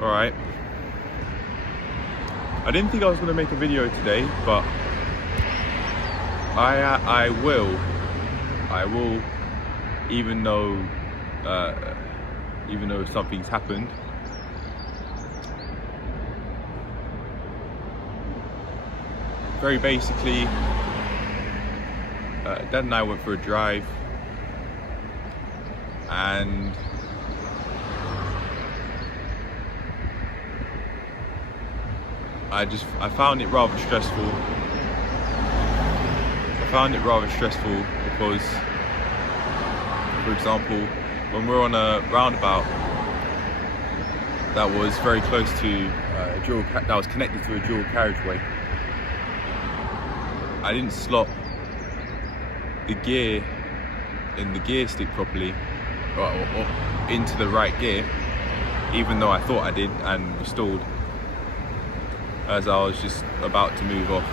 Alright. I didn't think I was going to make a video today, but I will, even though something's happened. Very basically, Dad and I went for a drive, and I found it rather stressful. Because, for example, when we're on a roundabout that was very close to that was connected to a dual carriageway, I didn't slot the gear in the gear stick properly, or into the right gear, even though I thought I did, and was stalled as I was just about to move off.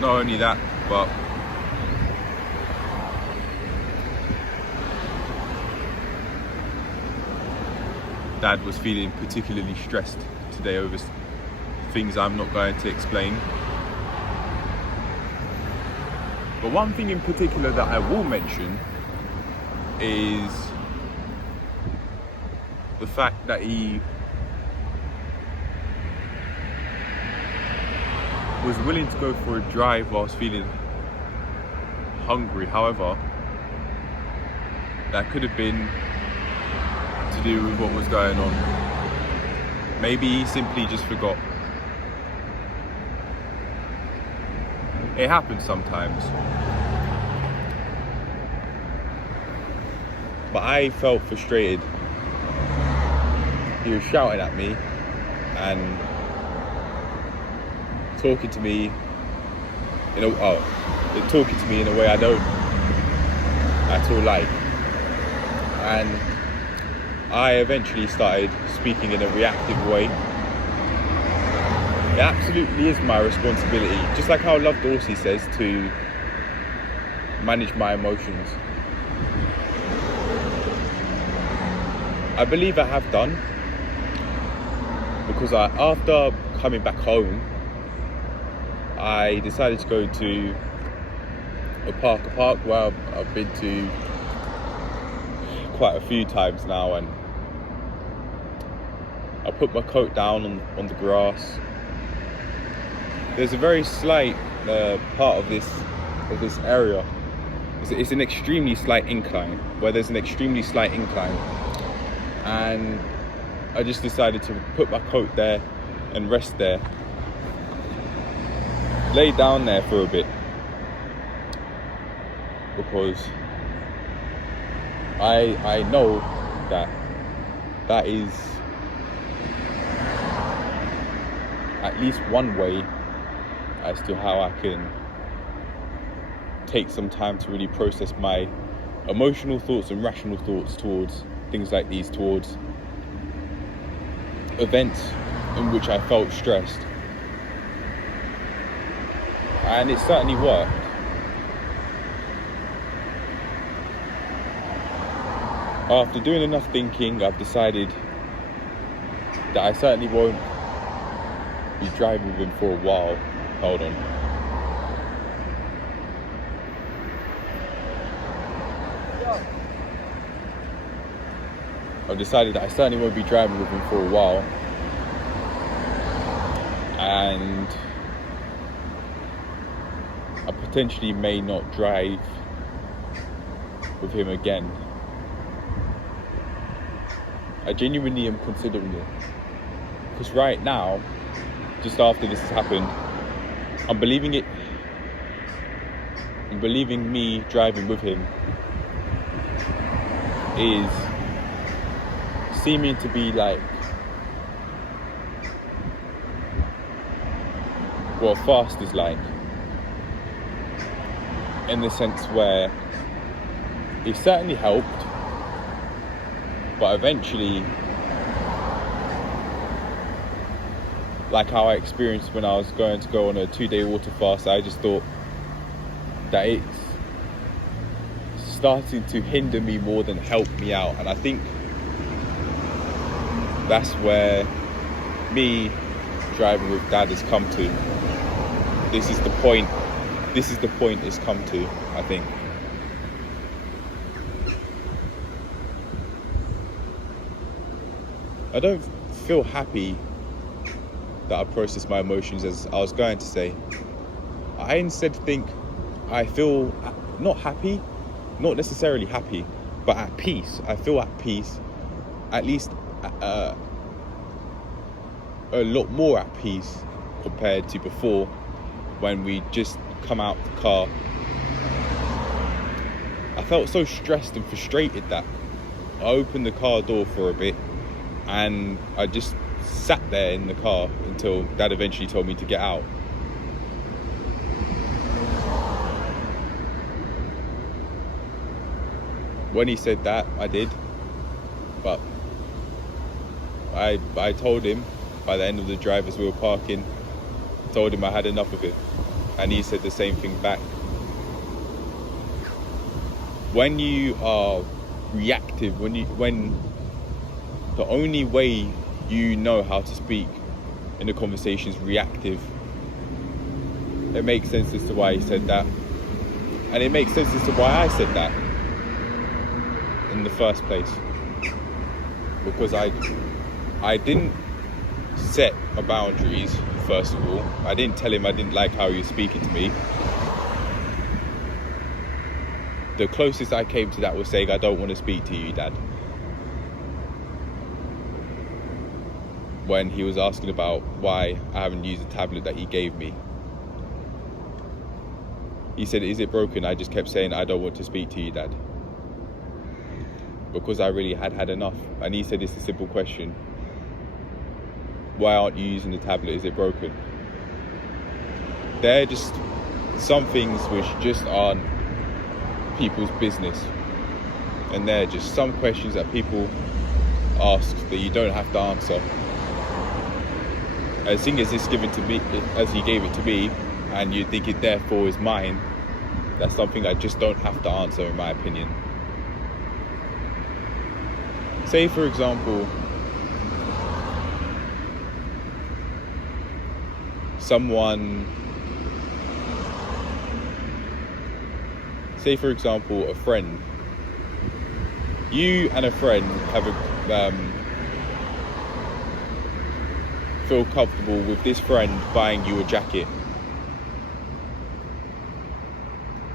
Not only that, but Dad was feeling particularly stressed today over things I'm not going to explain. But one thing in particular that I will mention is the fact that he was willing to go for a drive whilst feeling hungry. However, that could have been to do with what was going on. Maybe he simply just forgot. It happens sometimes. But I felt frustrated. He was shouting at me and talking to me in a way I don't at all like. And I eventually started speaking in a reactive way. It absolutely is my responsibility, just like how Love Dorsey says, to manage my emotions. I believe I have done, because after coming back home, I decided to go to a park where I've been to quite a few times now, and I put my coat down on the grass. There's a very slight part of this area. It's an extremely slight incline, and I just decided to put my coat there and rest there. Lay down there for a bit, because I know that is at least one way as to how I can take some time to really process my emotional thoughts and rational thoughts towards things like these, towards events in which I felt stressed. And it certainly worked. After doing enough thinking, I've decided that I certainly won't be driving with him for a while. Hold on. I've decided that I certainly won't be driving with him for a while. And I potentially may not drive with him again. I genuinely am considering it. Because right now, just after this has happened, I'm believing me driving with him is seeming to be like what fast is like, in the sense where it certainly helped, but eventually, like how I experienced when I was going to go on a 2-day water fast, I just thought that it's starting to hinder me more than help me out. And I think that's where me driving with Dad has come to. This is the point it's come to, I think. I don't feel happy that I process my emotions, as I was going to say. I instead think I feel not happy, not necessarily happy, but at peace. I feel at peace, at least a lot more at peace compared to before, when we just come out the car. I felt so stressed and frustrated that I opened the car door for a bit and I just sat there in the car until Dad eventually told me to get out. When he said that, I did, but I told him by the end of the drive as we were parking, told him I had enough of it, and he said the same thing back. When you are reactive, when the only way you know how to speak in a conversation is reactive, it makes sense as to why he said that, and it makes sense as to why I said that in the first place, because I didn't set a boundaries. First of all, I didn't tell him I didn't like how he was speaking to me. The closest I came to that was saying, I don't want to speak to you, Dad. When he was asking about why I haven't used the tablet that he gave me. He said, is it broken? I just kept saying, I don't want to speak to you, Dad. Because I really had enough. And he said, it's a simple question. Why aren't you using the tablet? Is it broken? They're just some things which just aren't people's business. And they're just some questions that people ask that you don't have to answer. As soon as it's given to me, as he gave it to me, and you think it therefore is mine, that's something I just don't have to answer, in my opinion. Say, for example, a friend. You and a friend have feel comfortable with this friend buying you a jacket.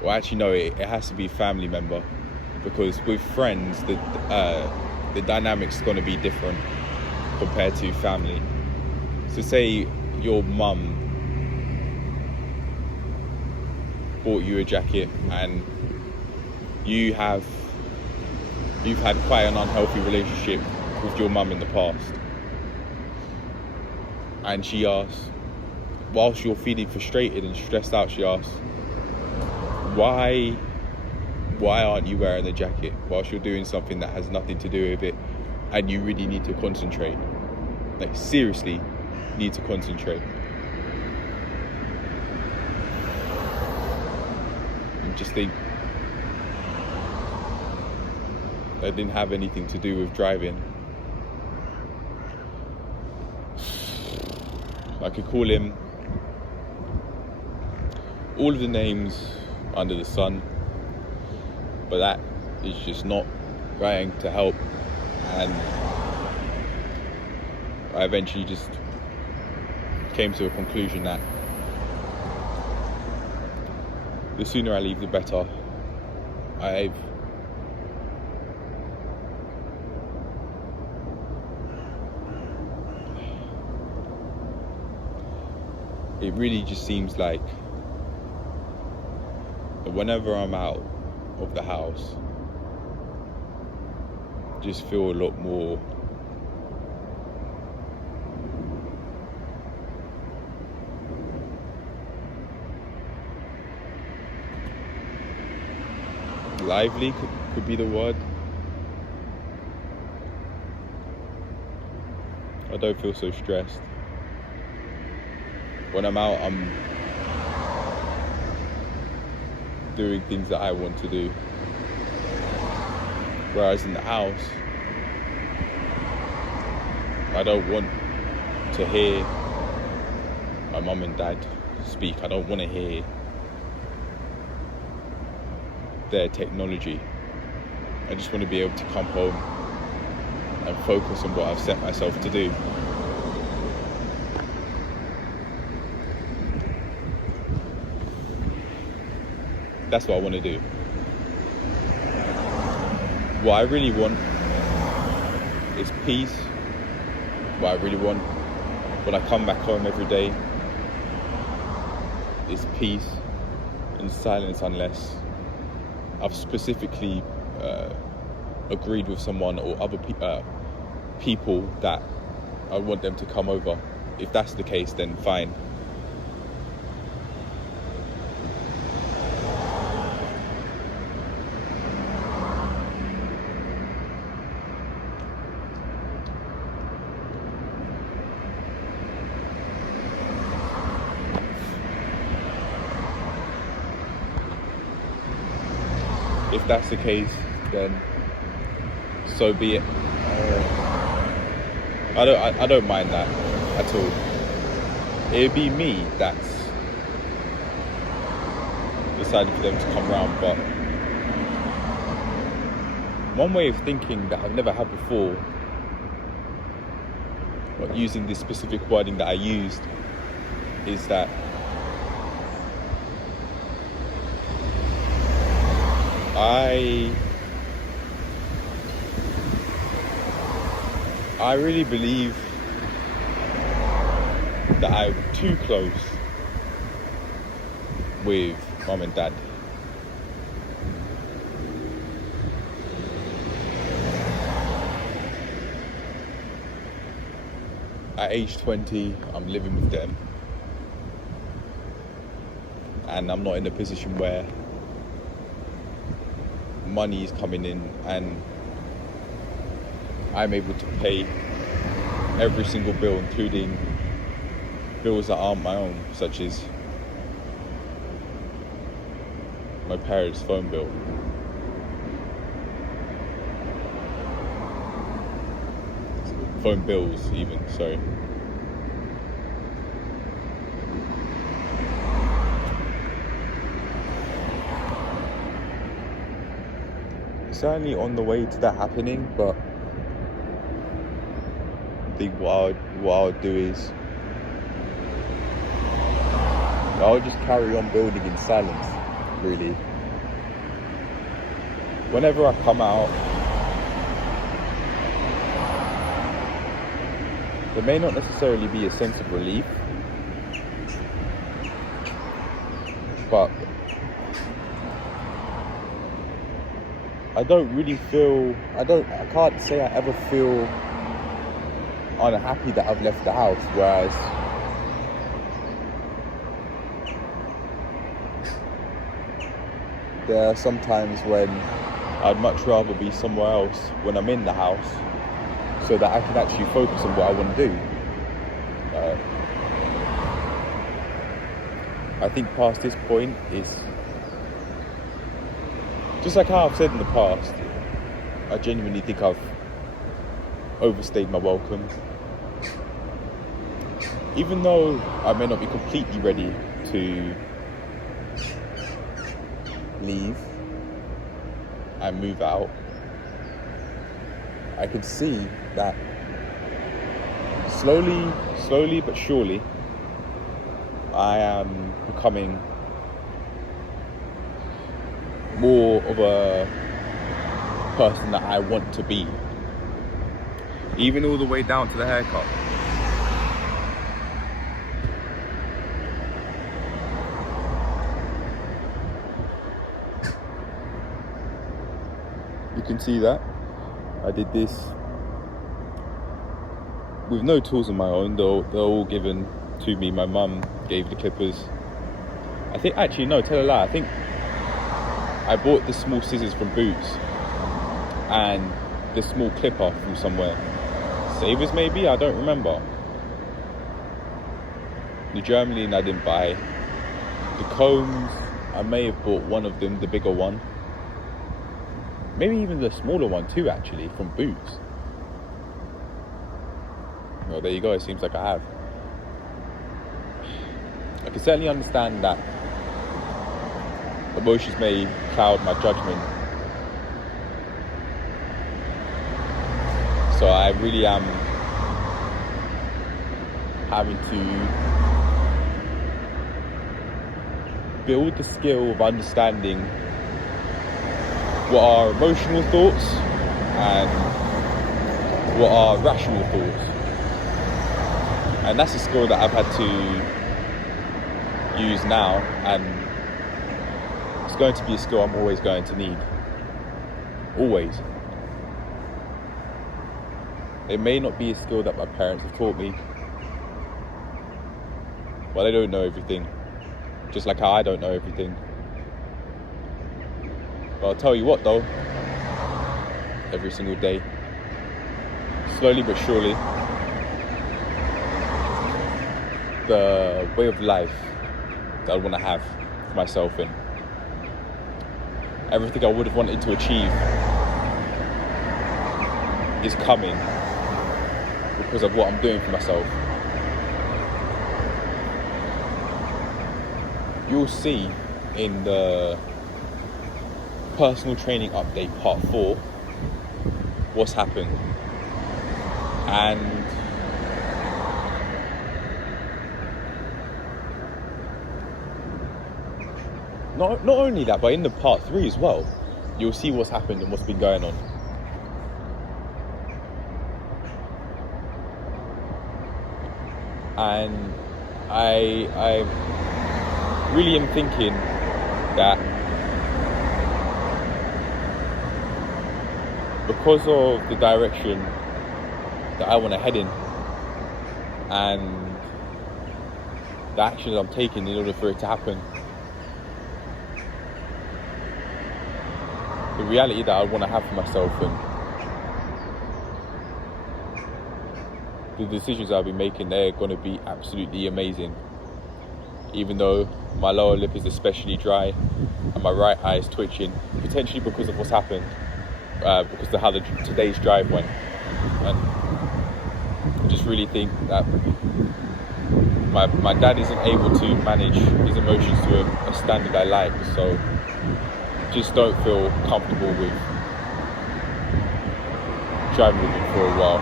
Well, actually, no, it has to be a family member, because with friends, the dynamic's going to be different compared to family. So say your mum bought you a jacket and you've had quite an unhealthy relationship with your mum in the past, and she asks, whilst you're feeling frustrated and stressed out, she asks, why aren't you wearing the jacket whilst you're doing something that has nothing to do with it, and you really need to concentrate, like seriously need to concentrate. And just think, that didn't have anything to do with driving. I could call him all of the names under the sun, but that is just not going to help. And I eventually just came to a conclusion that the sooner I leave, the better. It really just seems like that whenever I'm out of the house, I just feel a lot more lively, could be the word. I don't feel so stressed. When I'm out, I'm doing things that I want to do. Whereas in the house, I don't want to hear my mum and dad speak. I don't want to hear their technology. I just want to be able to come home and focus on what I've set myself to do. That's what I want to do. What I really want is peace. What I really want when I come back home every day is peace and silence, unless I've specifically agreed with someone or other people that I want them to come over. If that's the case, then fine. If that's the case, then so be it. I don't mind that at all. It'd be me that's decided for them to come round, but one way of thinking that I've never had before, not using this specific wording that I used, is that I really believe that I'm too close with mum and dad. At age 20, I'm living with them, and I'm not in a position where money is coming in and I'm able to pay every single bill, including bills that aren't my own, such as my parents' phone bill. Phone bills even, sorry. Certainly on the way to that happening, but I think what I'll do is I'll just carry on building in silence, really. Whenever I come out, there may not necessarily be a sense of relief, but I can't say I ever feel unhappy that I've left the house, whereas there are some times when I'd much rather be somewhere else when I'm in the house, so that I can actually focus on what I want to do. I think past this point is just like how I've said in the past. I genuinely think I've overstayed my welcome. Even though I may not be completely ready to leave and move out, I can see that slowly but surely, I am becoming more of a person that I want to be. Even all the way down to the haircut. You can see that I did this with no tools of my own. They're all given to me. My mum gave the clippers. I think, actually no, tell a lie, I think I bought the small scissors from Boots and the small clipper from somewhere. Savers maybe, I don't remember. The Germline I didn't buy. The combs, I may have bought one of them, the bigger one. maybe even the smaller one too, actually, from Boots. Well, there you go, it seems like I have. I can certainly understand that emotions may cloud my judgment. So I really am having to build the skill of understanding what are emotional thoughts and what are rational thoughts. And that's a skill that I've had to use now, and it's going to be a skill I'm always going to need. Always. It may not be a skill that my parents have taught me, but they don't know everything. Just like how I don't know everything. But I'll tell you what though, every single day, slowly but surely, the way of life that I want to have for myself and everything I would have wanted to achieve is coming because of what I'm doing for myself. You'll see in the personal training update part 4 what's happened. And not only that, but in the part 3 as well, you'll see what's happened and what's been going on. And I really am thinking that because of the direction that I want to head in and the actions I'm taking in order for it to happen, the reality that I want to have for myself and the decisions I'll be making, they're going to be absolutely amazing. Even though my lower lip is especially dry and my right eye is twitching, potentially because of what's happened, because of how today's drive went. And I just really think that my dad isn't able to manage his emotions to a standard I like, so just don't feel comfortable with driving with him for a while.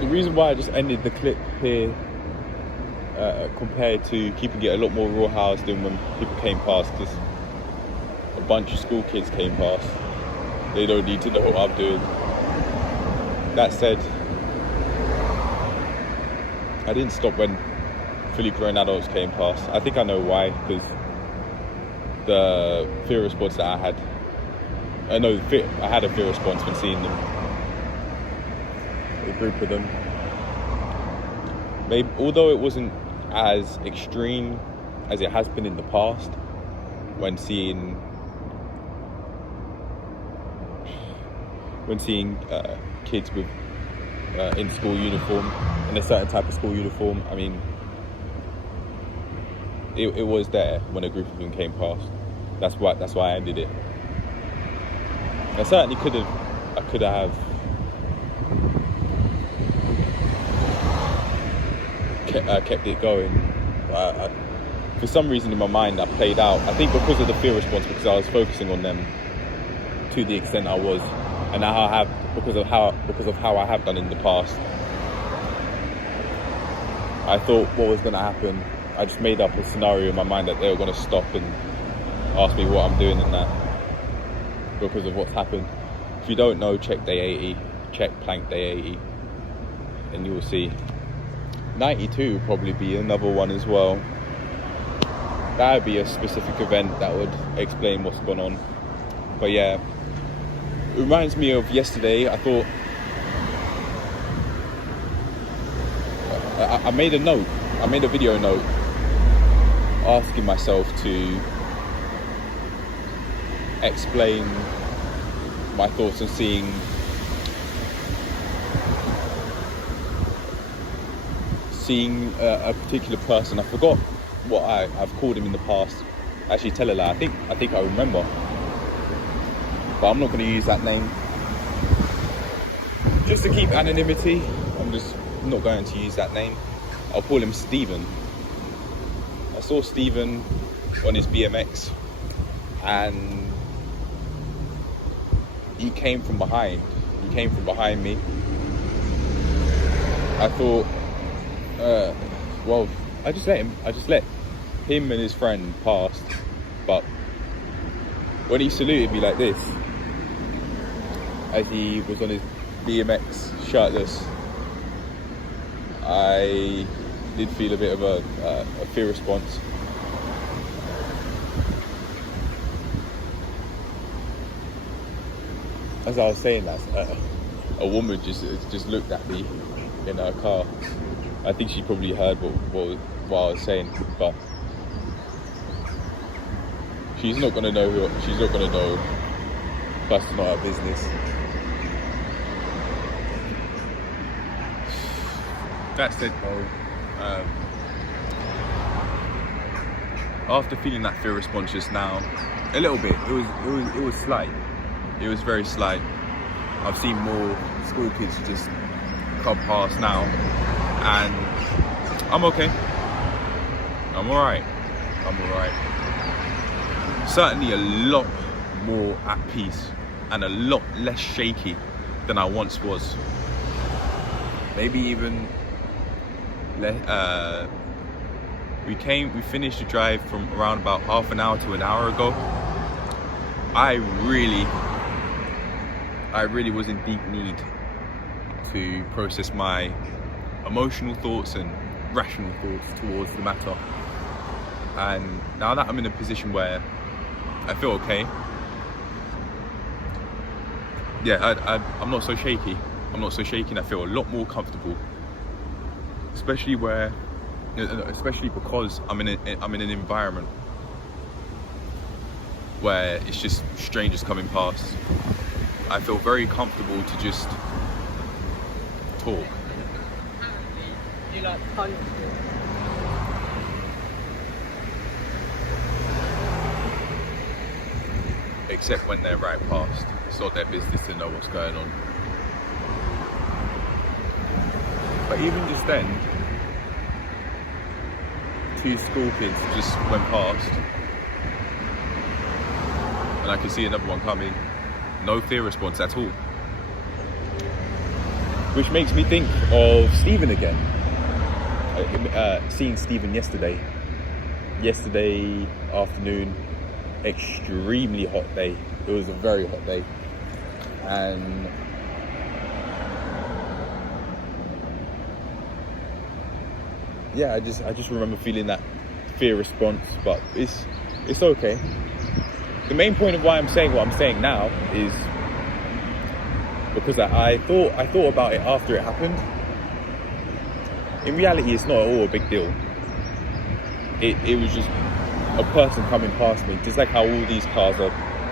The reason why I just ended the clip here compared to keeping it a lot more rawhoused than when people came past, because a bunch of school kids came past. They don't need to know what I'm doing. That said, I didn't stop when fully grown adults came past. I think I know why, because the fear response that I had, I had a fear response when seeing them, a group of them. Maybe, although it wasn't as extreme as it has been in the past, when seeing kids with in school uniform, in a certain type of school uniform. I mean, it was there when a group of them came past. That's why I ended it. I certainly could have kept it going. For some reason in my mind I played out, I think because of the fear response, because I was focusing on them to the extent I was, and now I have because of how I have done in the past. I thought what was going to happen, I just made up a scenario in my mind that they were going to stop and ask me what I'm doing in that, because of what's happened. If you don't know, check day 80, check plank day 80, and you will see. 92 would probably be another one as well. That would be a specific event that would explain what's gone on. But yeah, it reminds me of yesterday. I thought I made a video note asking myself to explain my thoughts on seeing seeing a particular person. I forgot what I've called him in the past. Actually, tell a lie. I think I remember, but I'm not going to use that name just to keep anonymity. I'm just not going to use that name. I'll call him Stephen. I saw Stephen on his BMX, and he came from behind. He came from behind me. I thought, well, I just let him and his friend pass. But when he saluted me like this, as he was on his BMX shirtless, I did feel a bit of a fear response. As I was saying that, a woman just looked at me in her car. I think she probably heard what I was saying, but she's not gonna know. She's not gonna know. That's not her business. That said, though, after feeling that fear response just now, a little bit, it was slight. It was very slight. I've seen more school kids just come past now, and I'm okay. I'm alright. Certainly a lot more at peace and a lot less shaky than I once was. Maybe even we finished the drive from around about half an hour to an hour ago. I really was in deep need to process my emotional thoughts and rational thoughts towards the matter. And now that I'm in a position where I feel okay, yeah, I'm not so shaky. And I feel a lot more comfortable, especially because I'm in an environment where it's just strangers coming past. I feel very comfortable to just talk. You like punch? Except when they're right past. It's not their business to know what's going on. But even just then, 2 school kids just went past, and I could see another one coming. No fear response at all. Which makes me think of Stephen again. Seeing Stephen yesterday afternoon, extremely hot day. It was a very hot day, and yeah, I just remember feeling that fear response, but it's okay. The main point of why I'm saying what I'm saying now is because I thought about it after it happened. In reality, it's not at all a big deal. It was just a person coming past me, just like how all these cars are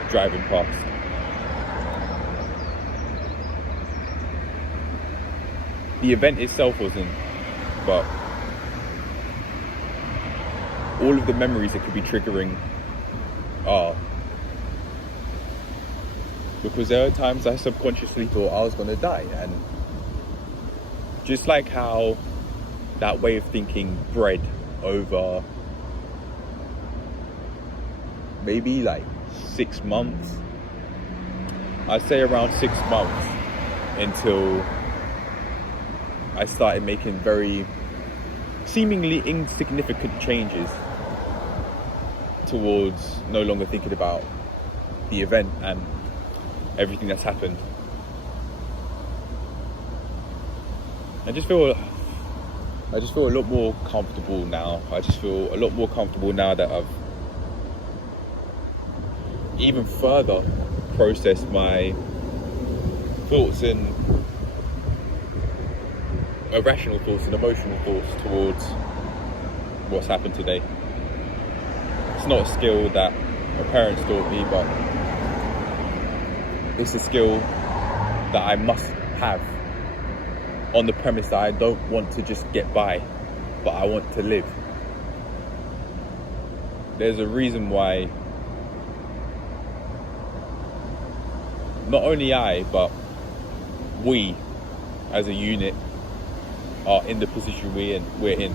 driving past. The event itself wasn't, but all of the memories it could be triggering are. Because there are times I subconsciously thought I was going to die, and just like how that way of thinking bred over maybe like 6 months, I'd say around 6 months, until I started making very seemingly insignificant changes towards no longer thinking about the event and everything that's happened. I just feel a lot more comfortable now. I just feel a lot more comfortable now that I've even further processed my thoughts and irrational thoughts and emotional thoughts towards what's happened today. It's not a skill that my parents taught me, but it's a skill that I must have, on the premise that I don't want to just get by but I want to live. There's a reason why not only I, but we as a unit are in the position we're in.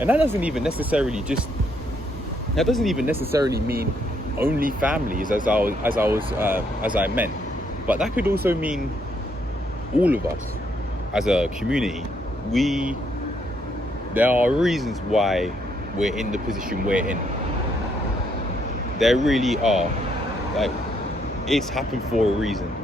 And that doesn't even necessarily mean only families as I meant, but that could also mean all of us as a community. There are reasons why we're in the position we're in. There really are. Like, it's happened for a reason.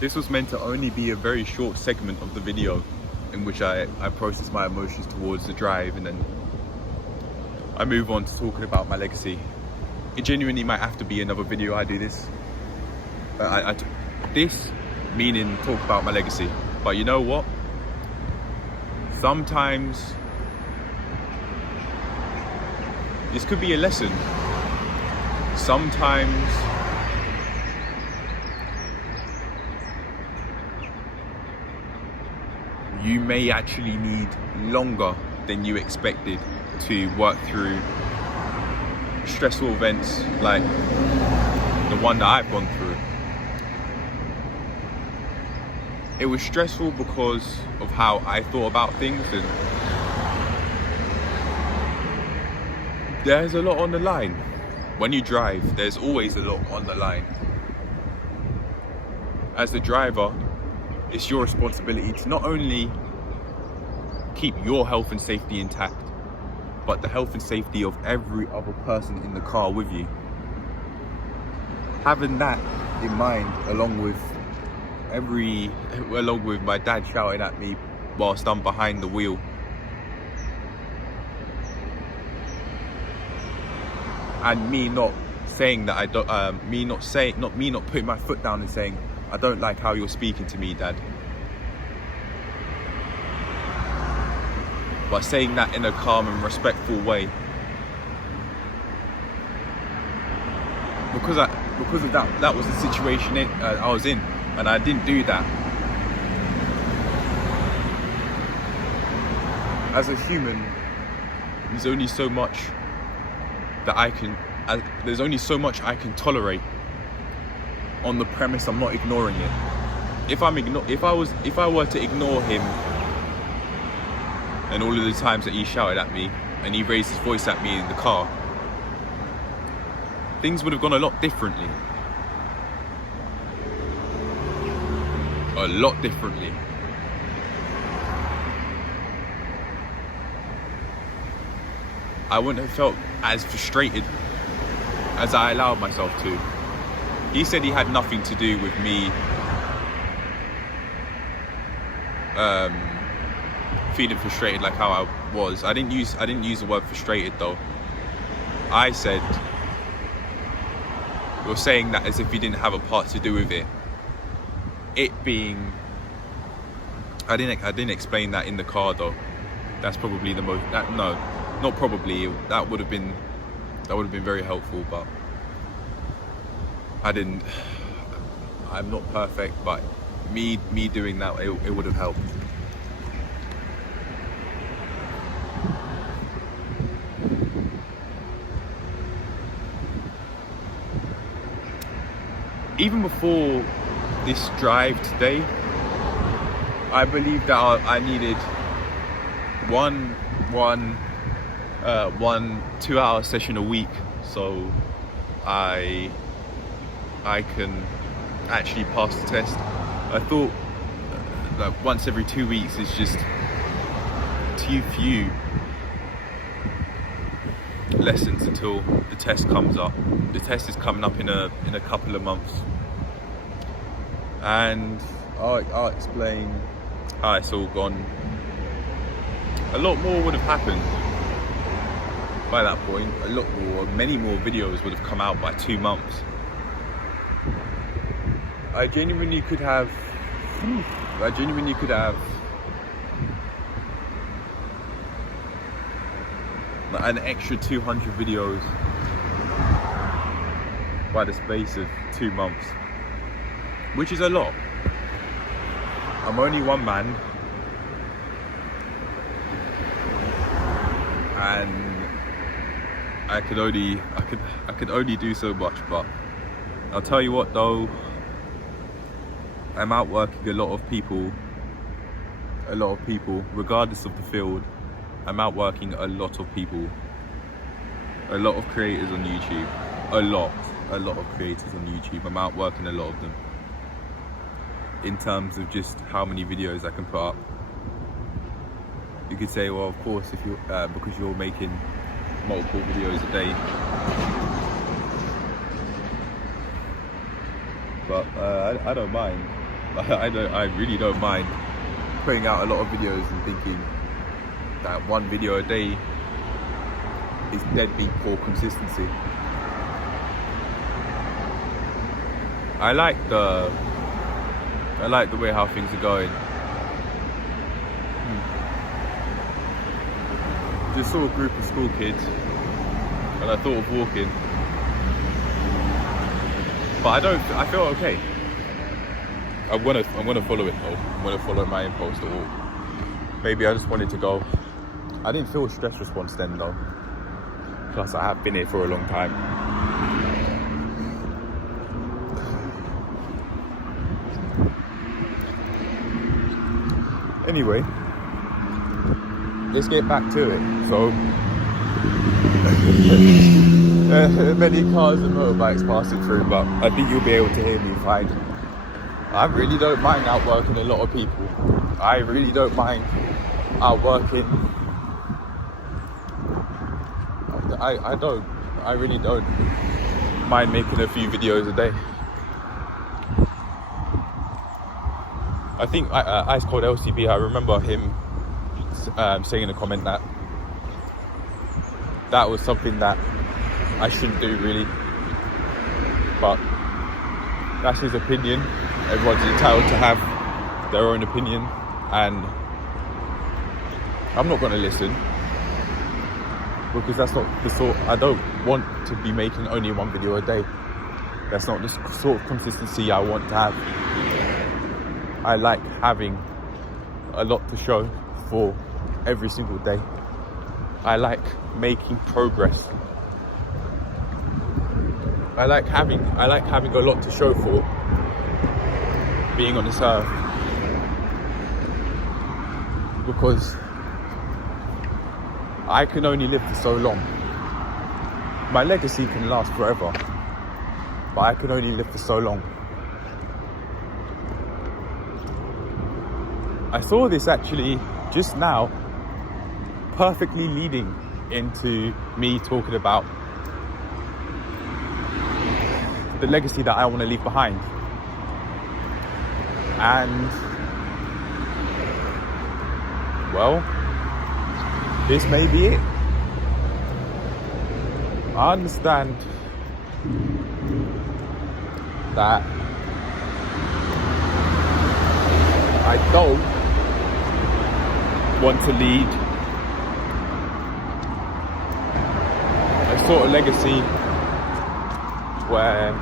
This was meant to only be a very short segment of the video in which I process my emotions towards the drive, and then I move on to talking about my legacy. It genuinely might have to be another video I do this. This meaning talk about my legacy. But you know what? Sometimes this could be a lesson. Sometimes you may actually need longer than you expected to work through stressful events like the one that I've gone through. It was stressful because of how I thought about things, and there's a lot on the line. When you drive, there's always a lot on the line. As the driver, it's your responsibility to not only keep your health and safety intact, but the health and safety of every other person in the car with you. Having that in mind, along with my dad shouting at me whilst I'm behind the wheel, and me not saying that I don't, me not putting my foot down and saying, I don't like how you're speaking to me, Dad. But saying that in a calm and respectful way. Because of that was the situation I was in, and I didn't do that. As a human, there's only so much I can tolerate on the premise I'm not ignoring it. If I were to ignore him and all of the times that he shouted at me and he raised his voice at me in the car, things would have gone a lot differently. A lot differently. I wouldn't have felt as frustrated as I allowed myself to. He said he had nothing to do with me feeling frustrated like how I was. I didn't use the word frustrated though. I said, you're saying that as if you didn't have a part to do with it. It being, I didn't explain that in the car though. That's probably the most, not probably, that would have been very helpful, but I'm not perfect, but me doing that, it would have helped. Even before this drive today, I believe that I needed one 2-hour session a week, so I can actually pass the test. I thought that once every 2 weeks is just too few lessons until the test comes up. The test is coming up in a couple of months, and I'll explain how it's all gone. A lot more would have happened by that point. Many more videos would have come out by 2 months. I genuinely could have an extra 200 videos by the space of 2 months. which is a lot. I'm only one man, and I could only do so much. But I'll tell you what though, I'm outworking a lot of people, regardless of the field. I'm outworking a lot of people, a lot of creators on YouTube, a lot of creators on YouTube. I'm outworking a lot of them in terms of just how many videos I can put up. You could say, well, of course, if you because you're making multiple videos a day, but I don't mind. I really don't mind putting out a lot of videos and thinking that one video a day is deadbeat poor consistency. I like the way how things are going. Just saw a group of school kids and I thought of walking, but I feel okay. I'm gonna follow it though. I'm gonna follow my impulse to walk. Maybe I just wanted to go. I didn't feel a stress response then though. Plus I have been here for a long time. Anyway, let's get back to it. So, many cars and motorbikes passing through, but I think you'll be able to hear me fine. I really don't mind outworking a lot of people. I really don't mind outworking. I really don't mind making a few videos a day. I think Ice Cold LCB, I remember him saying in a comment that was something that I shouldn't do really, but that's his opinion. Everyone's entitled to have their own opinion, and I'm not going to listen, because that's not the sort. I don't want to be making only one video a day. That's not the sort of consistency I want to have. I like having a lot to show for every single day. I like making progress. I like having a lot to show for being on this earth, because I can only live for so long. My legacy can last forever, but I can only live for so long. I saw this actually just now, perfectly leading into me talking about the legacy that I want to leave behind. And, well, this may be it. I understand that I don't want to lead a sort of legacy where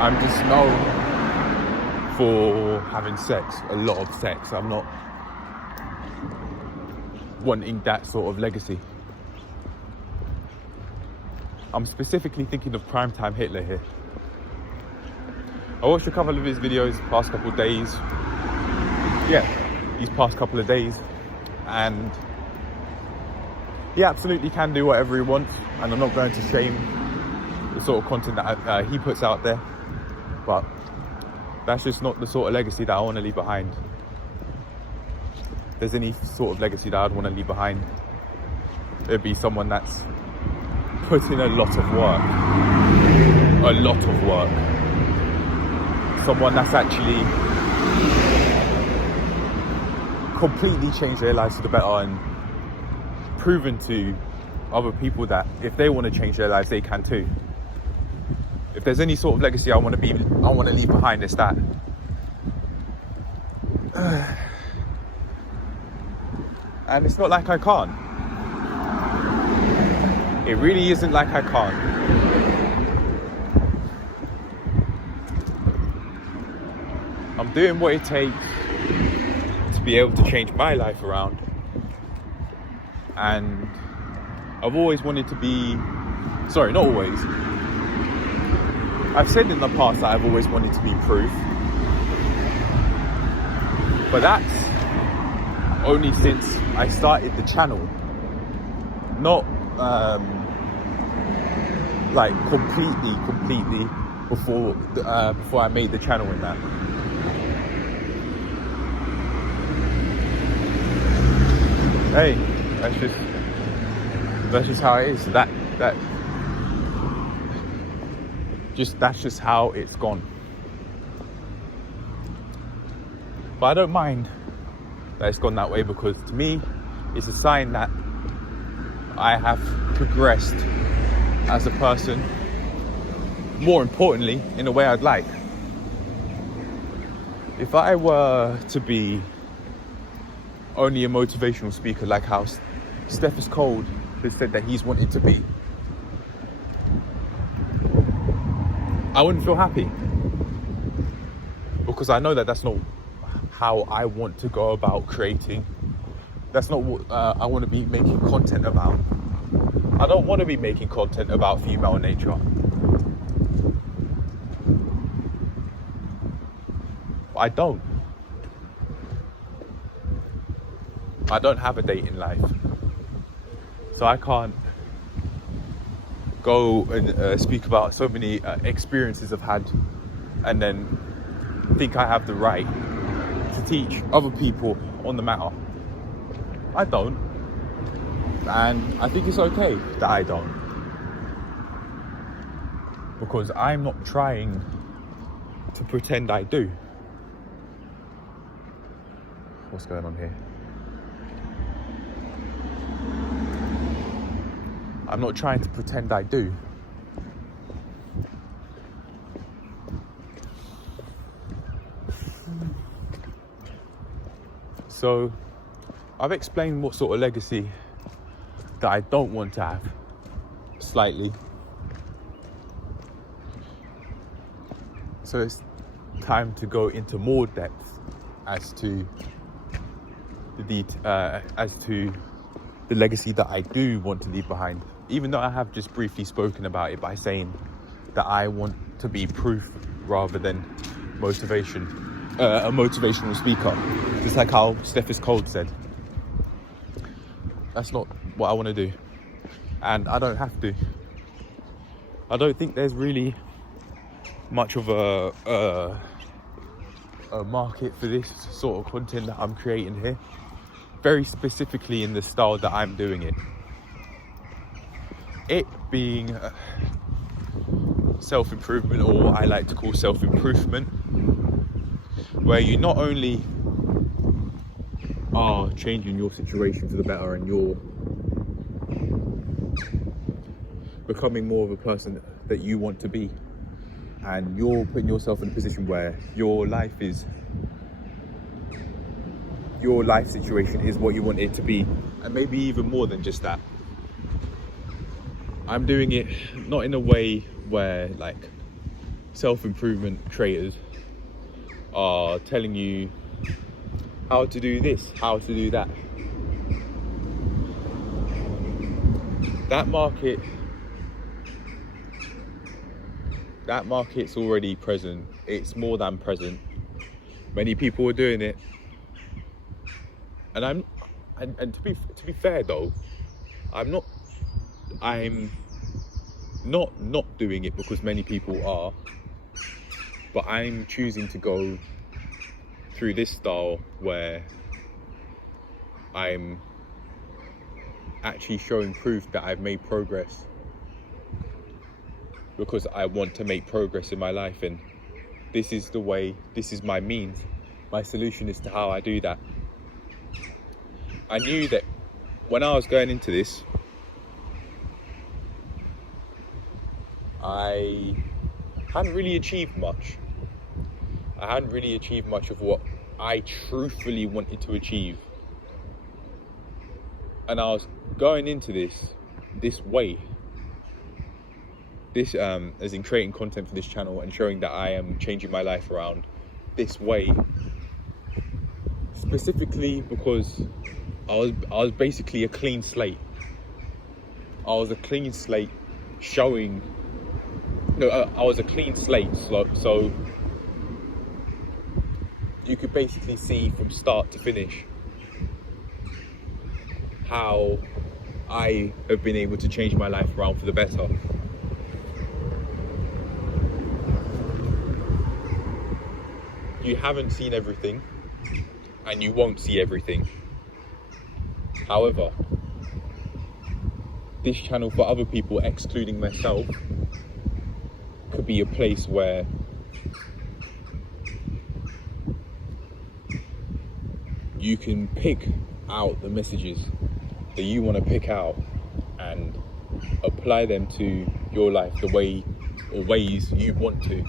I'm just known for having sex, a lot of sex. I'm not wanting that sort of legacy. I'm specifically thinking of Primetime Hitler here. I watched a couple of his videos past couple of days. These past couple of days, and he absolutely can do whatever he wants, and I'm not going to shame the sort of content that he puts out there, but that's just not the sort of legacy that I want to leave behind. If there's any sort of legacy that I'd want to leave behind, it'd be someone that's put in a lot of work, someone that's actually completely changed their lives for the better and proven to other people that if they want to change their lives, they can too. If there's any sort of legacy I want to leave behind, it's that. And it's not like I can't. It really isn't like I can't. I'm doing what it takes to be able to change my life around. And I've always wanted to be, sorry, not always. I've said in the past that I've always wanted to be proof. But that's only since I started the channel. Not like completely before I made the channel and that. Hey, that's just how it is. That's just how it's gone. But I don't mind that it's gone that way, because to me it's a sign that I have progressed as a person, more importantly, in a way I'd like. If I were to be only a motivational speaker like how Steffes Cold has said that he's wanted to be, I wouldn't feel happy, because I know that that's not how I want to go about creating. That's not what I want to be making content about. I don't want to be making content about female nature. I don't have a dating life, so I can't go and speak about so many experiences I've had and then think I have the right to teach other people on the matter. I don't, and I think it's okay that I don't, because I'm not trying to pretend I do. What's going on here? I'm not trying to pretend I do. So I've explained what sort of legacy that I don't want to have, slightly. So it's time to go into more depth as to the legacy that I do want to leave behind. Even though I have just briefly spoken about it by saying that I want to be proof rather than motivation, a motivational speaker, just like how Steffes Cold said. That's not what I want to do, and I don't have to. I don't think there's really much of a market for this sort of content that I'm creating here, very specifically in the style that I'm doing it. It being self-improvement, or what I like to call self-improvement, where you not only are changing your situation for the better and you're becoming more of a person that you want to be, and you're putting yourself in a position where your life situation is what you want it to be, and maybe even more than just that. I'm doing it not in a way where like self-improvement creators are telling you how to do this, how to do that. That market's already present. It's more than present. Many people are doing it, and to be fair though, I'm not doing it because many people are, but I'm choosing to go through this style where I'm actually showing proof that I've made progress, because I want to make progress in my life, and this is the way, this is my means, my solution as to how I do that. I knew that when I was going into this, I hadn't really achieved much. I hadn't really achieved much of what I truthfully wanted to achieve. And I was going into this way, as in creating content for this channel and showing that I am changing my life around this way specifically because I was basically a clean slate. I was a clean slate showing. No, I was a clean slate, so you could basically see from start to finish how I have been able to change my life around for the better. You haven't seen everything, and you won't see everything. However, this channel for other people, excluding myself, could be a place where you can pick out the messages that you want to pick out and apply them to your life the way or ways you want to.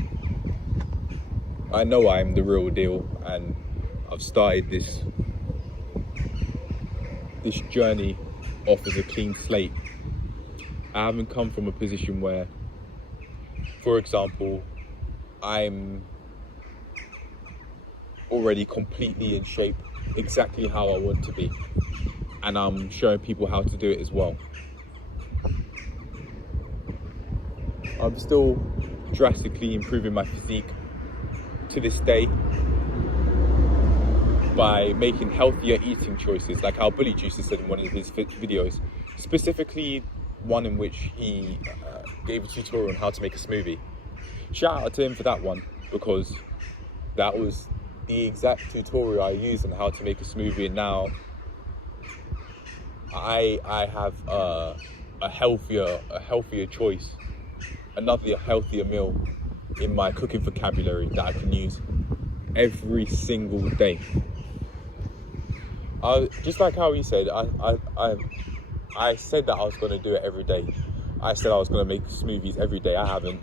I know I'm the real deal, and I've started this journey off as a clean slate. I haven't come from a position where, for example, I'm already completely in shape, exactly how I want to be, and I'm showing people how to do it as well. I'm still drastically improving my physique to this day by making healthier eating choices, like how Bully Juicer said in one of his videos, specifically one in which he gave a tutorial on how to make a smoothie. Shout out to him for that one, because that was the exact tutorial I used on how to make a smoothie, and now I have a healthier choice, another healthier meal in my cooking vocabulary that I can use every single day. Just like how he said, I said that I was going to do it every day. I said I was going to make smoothies every day. I haven't.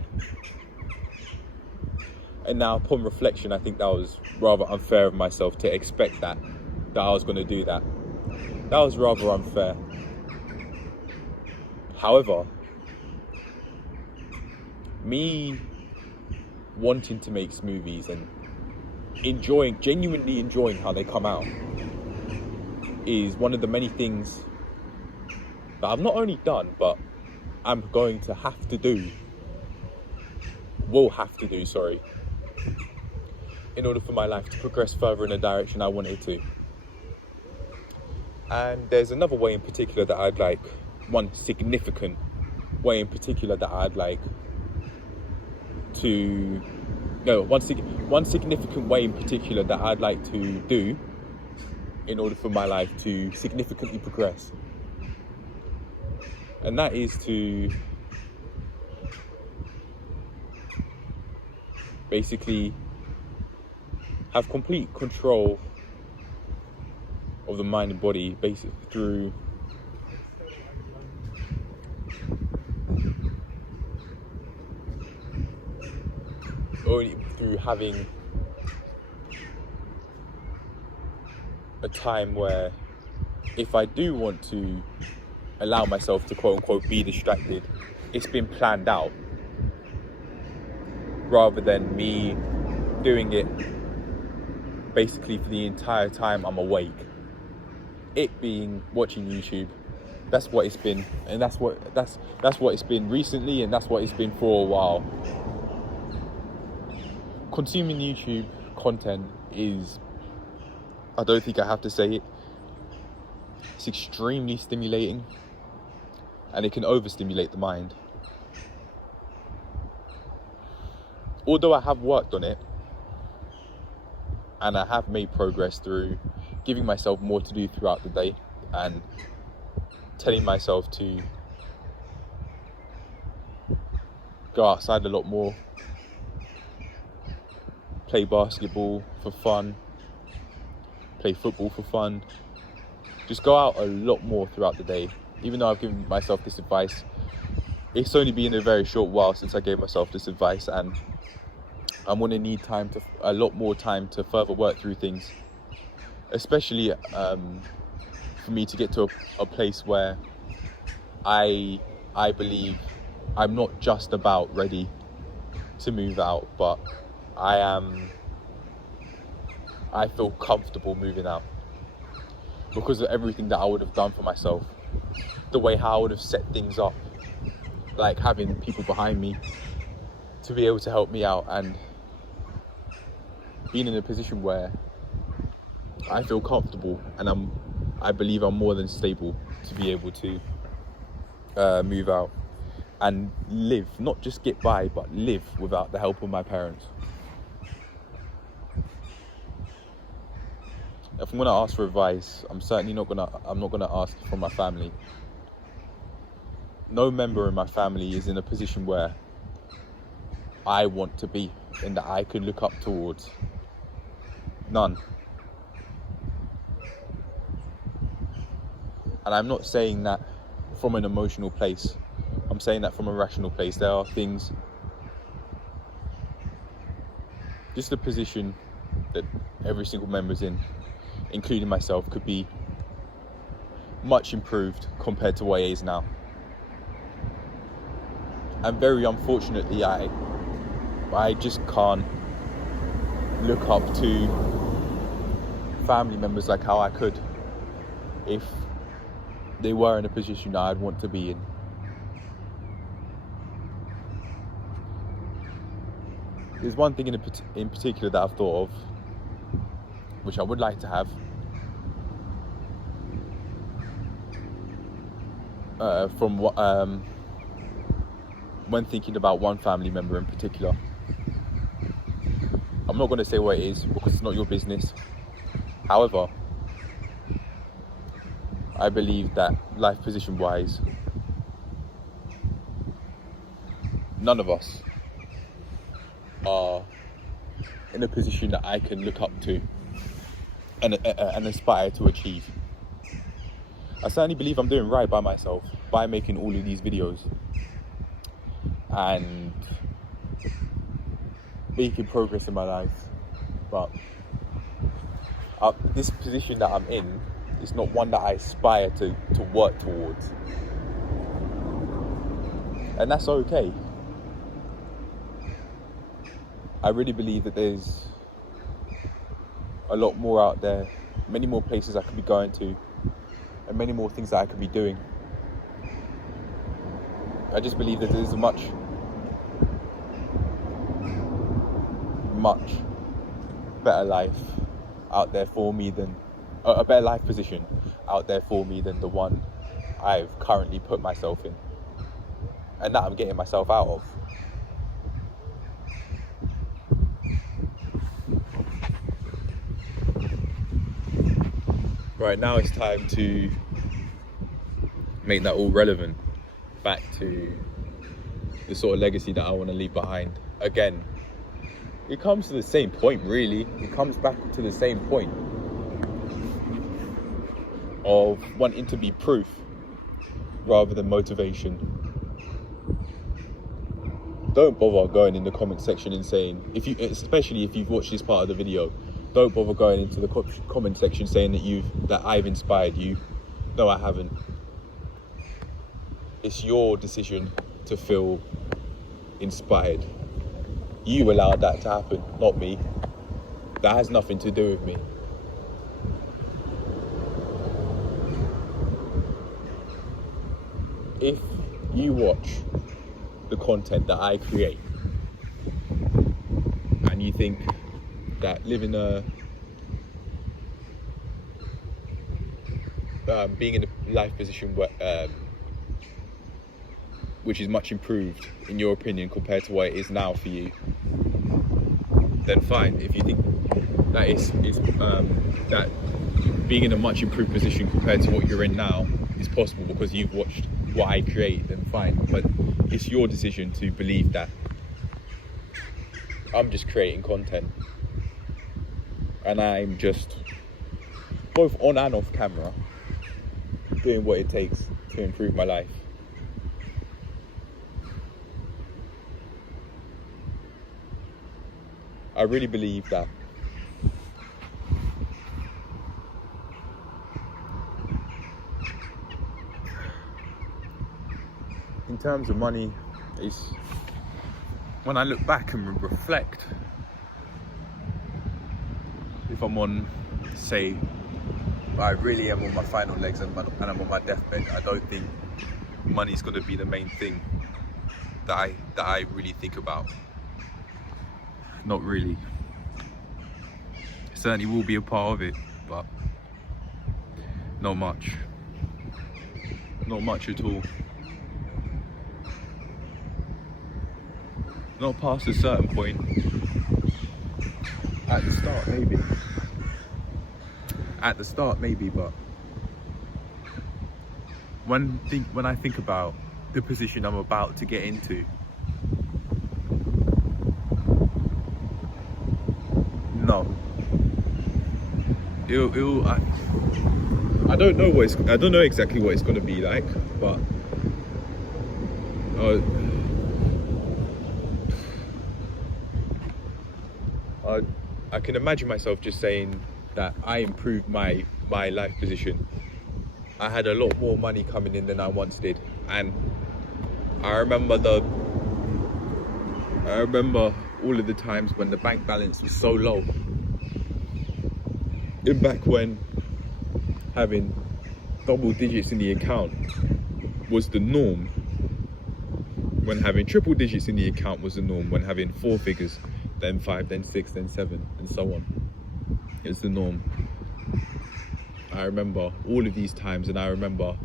And now, upon reflection, I think that was rather unfair of myself to expect that I was going to do that. That was rather unfair. However, me wanting to make smoothies and genuinely enjoying how they come out is one of the many things that I've not only done, but I'm going to have to do, in order for my life to progress further in the direction I want it to. And there's another way in particular that I'd like, one significant way in particular that I'd like to, one significant way in particular that I'd like to do in order for my life to significantly progress. And that is to basically have complete control of the mind and body, basically through having a time where, if I do want to allow myself to quote unquote be distracted, it's been planned out, rather than me doing it basically for the entire time I'm awake. It being watching YouTube. That's what it's been, and that's what it's been recently, and that's what it's been for a while. Consuming YouTube content is, I don't think I have to say it, it's extremely stimulating, and it can overstimulate the mind. Although I have worked on it, and I have made progress through giving myself more to do throughout the day, and telling myself to go outside a lot more, play basketball for fun, play football for fun, just go out a lot more throughout the day. Even though I've given myself this advice, it's only been a very short while since I gave myself this advice, and I'm going to need a lot more time to further work through things, especially for me to get to a place where I believe I'm not just about ready to move out, but I am I feel comfortable moving out because of everything that I would have done for myself, the way how I would have set things up, like having people behind me to be able to help me out, and being in a position where I feel comfortable and I believe I'm more than stable to be able to move out and live, not just get by, but live without the help of my parents. If I'm gonna ask for advice, I'm not gonna ask from my family. No member in my family is in a position where I want to be and that I can look up towards. None. And I'm not saying that from an emotional place. I'm saying that from a rational place. There are things, just the position that every single member's in, including myself, could be much improved compared to what it is now. And very unfortunately, I just can't look up to family members like how I could if they were in a position that I'd want to be in. There's one thing in particular that I've thought of, which I would like to have, when thinking about one family member in particular. I'm not going to say what it is because it's not your business. However, I believe that life position wise, none of us are in a position that I can look up to and aspire to achieve. I certainly believe I'm doing right by myself by making all of these videos and making progress in my life, but this position that I'm in is not one that I aspire to work towards, and that's okay. I really believe that there's a lot more out there, many more places I could be going to, and many more things that I could be doing. I just believe that there's a much better life out there for me than a better life position out there for me than the one I've currently put myself in and that I'm getting myself out of. Right, now it's time to make that all relevant back to the sort of legacy that I want to leave behind. Again, it comes to the same point, really. It comes back to the same point of wanting to be proof rather than motivation. Don't bother going in the comment section and saying, especially if you've watched this part of the video, don't bother going into the comment section saying that I've inspired you. No, I haven't. It's your decision to feel inspired. You allowed that to happen, not me. That has nothing to do with me. If you watch the content that I create and you think that living being in a life position where, which is much improved in your opinion compared to what it is now for you, then fine. If you think that that being in a much improved position compared to what you're in now is possible because you've watched what I create, then fine. But it's your decision to believe that I'm just creating content and I'm just both on and off camera doing what it takes to improve my life. I really believe that in terms of money, it's when I look back and reflect, if I'm on, say, I really am on my final legs and I'm on my deathbed, I don't think money's gonna be the main thing that I really think about. Not really. It certainly will be a part of it, but not much. Not much at all. Not past a certain point. At the start, maybe. At the start, maybe, but when I think about the position I'm about to get into, no. I don't know I don't know exactly what it's gonna be like, but I can imagine myself just saying that I improved my life position. I had a lot more money coming in than I once did, and I remember all of the times when the bank balance was so low. And back when having double digits in the account was the norm, when having triple digits in the account was the norm, when having 4 figures, then 5, then 6, then 7, and so on, it's the norm. I remember all of these times, and I remember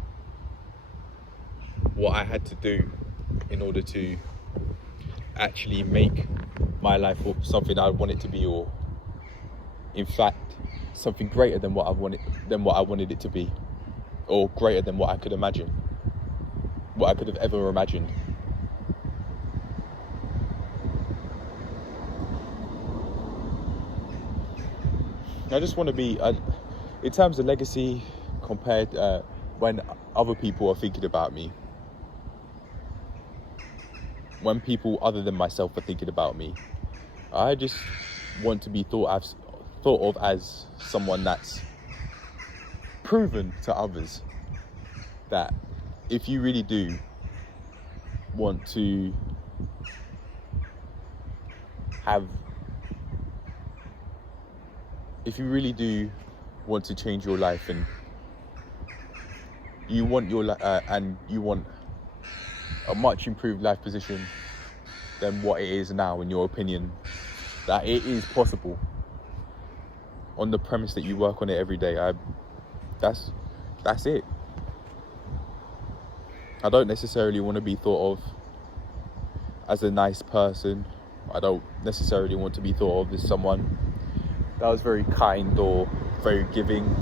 what I had to do in order to actually make my life something I want it to be, or in fact something greater than what I wanted it to be, or greater than what I could imagine, what I could have ever imagined. I just want to be, in terms of legacy, compared when other people are thinking about me, when people other than myself are thinking about me, I just want to be thought of as someone that's proven to others that if you really do want to change your life, and you want you want a much improved life position than what it is now, in your opinion, that it is possible, on the premise that you work on it every day. That's it. I don't necessarily want to be thought of as a nice person. I don't necessarily want to be thought of as someone that was very kind or very giving,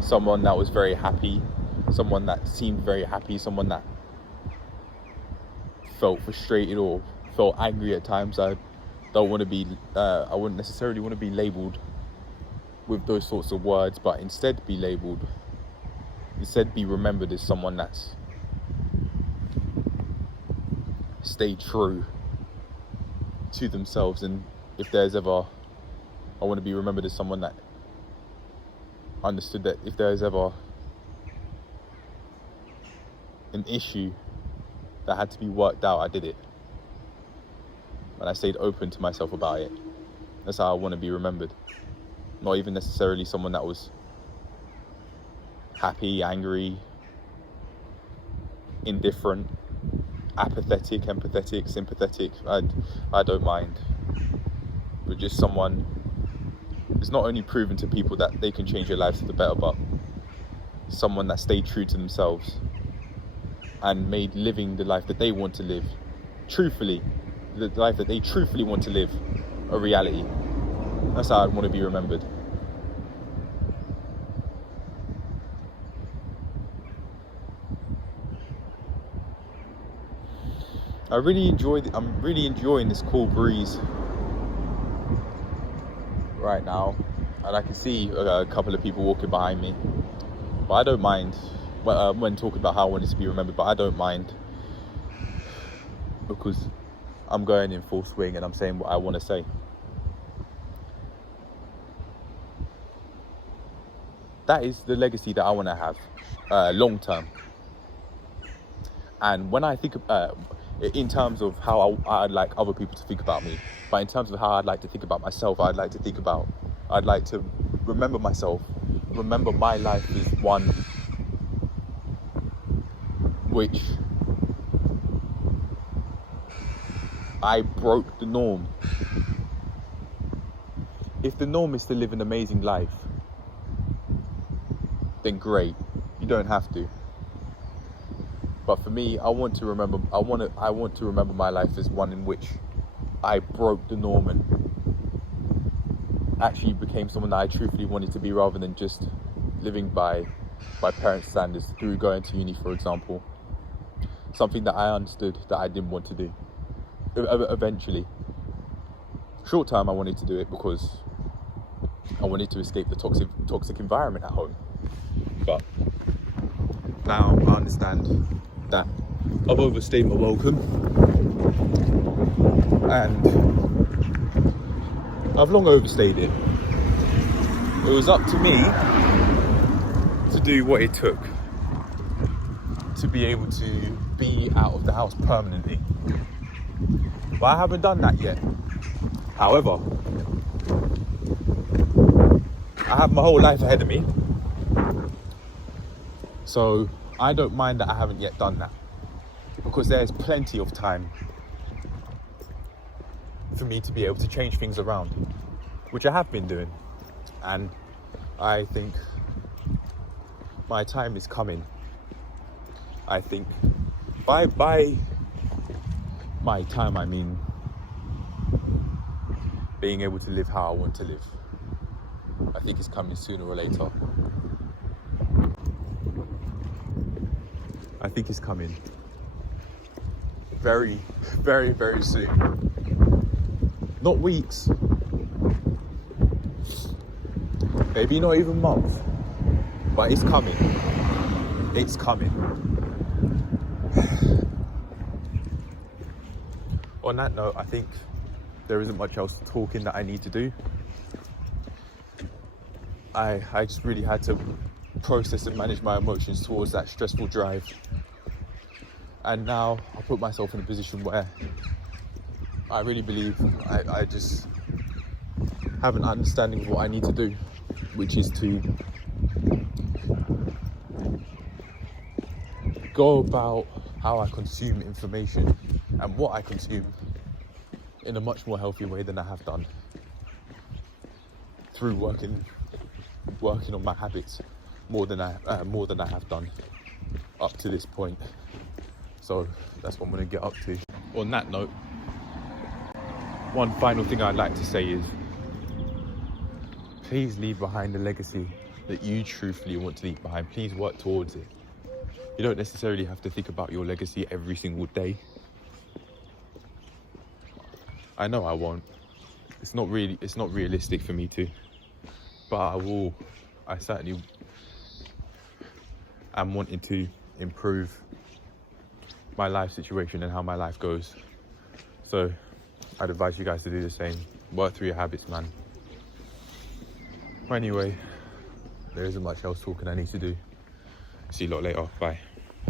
someone that was very happy, someone that seemed very happy, someone that felt frustrated or felt angry at times. I wouldn't necessarily want to be labelled with those sorts of words, but instead be remembered as someone that's stayed true to themselves. And if there's ever, I want to be remembered as someone that understood that if there's ever an issue that had to be worked out, I did it. And I stayed open to myself about it. That's how I want to be remembered. Not even necessarily someone that was happy, angry, indifferent, apathetic, empathetic, sympathetic. I don't mind. But just someone who's not only proven to people that they can change their lives for the better, but someone that stayed true to themselves and made living the life that they want to live, truthfully, the life that they truthfully want to live, a reality. That's how I want to be remembered. I'm really enjoying this cool breeze right now, and I can see a couple of people walking behind me, but I don't mind when talking about how I want it to be remembered. But I don't mind, because I'm going in full swing and I'm saying what I want to say. That is the legacy that I want to have long term. And when I think in terms of how I'd like other people to think about me. But in terms of how I'd like to think about myself, I'd like to remember myself, remember my life is one which I broke the norm. If the norm is to live an amazing life, then great, you don't have to. But for me, I want to remember my life as one in which I broke the norm and actually became someone that I truthfully wanted to be, rather than just living by my parents' standards through going to uni, for example. Something that I understood that I didn't want to do. Eventually. Short term, I wanted to do it because I wanted to escape the toxic environment at home. But now I understand that I've overstayed my welcome and I've long overstayed it. It was up to me to do what it took to be able to be out of the house permanently. But I haven't done that yet. However, I have my whole life ahead of me. So I don't mind that I haven't yet done that, because there's plenty of time for me to be able to change things around, which I have been doing. And I think my time is coming. I think by my time, I mean being able to live how I want to live. I think it's coming sooner or later. I think it's coming very, very, very soon. Not weeks, maybe not even months, but it's coming. It's coming. On that note, I think there isn't much else talking that I need to do. I just really had to process and manage my emotions towards that stressful drive. And now I put myself in a position where I really believe I just have an understanding of what I need to do, which is to go about how I consume information and what I consume in a much more healthy way than I have done through working on my habits more than I have done up to this point. So that's what I'm going to get up to. On that note, one final thing I'd like to say is, please leave behind a legacy that you truthfully want to leave behind. Please work towards it. You don't necessarily have to think about your legacy every single day. I know I won't. It's not realistic for me to. But I certainly am wanting to improve my life situation and how my life goes. So I'd advise you guys to do the same. Work through your habits, man. Anyway, there isn't much else talking I need to do. See you lot later. Bye.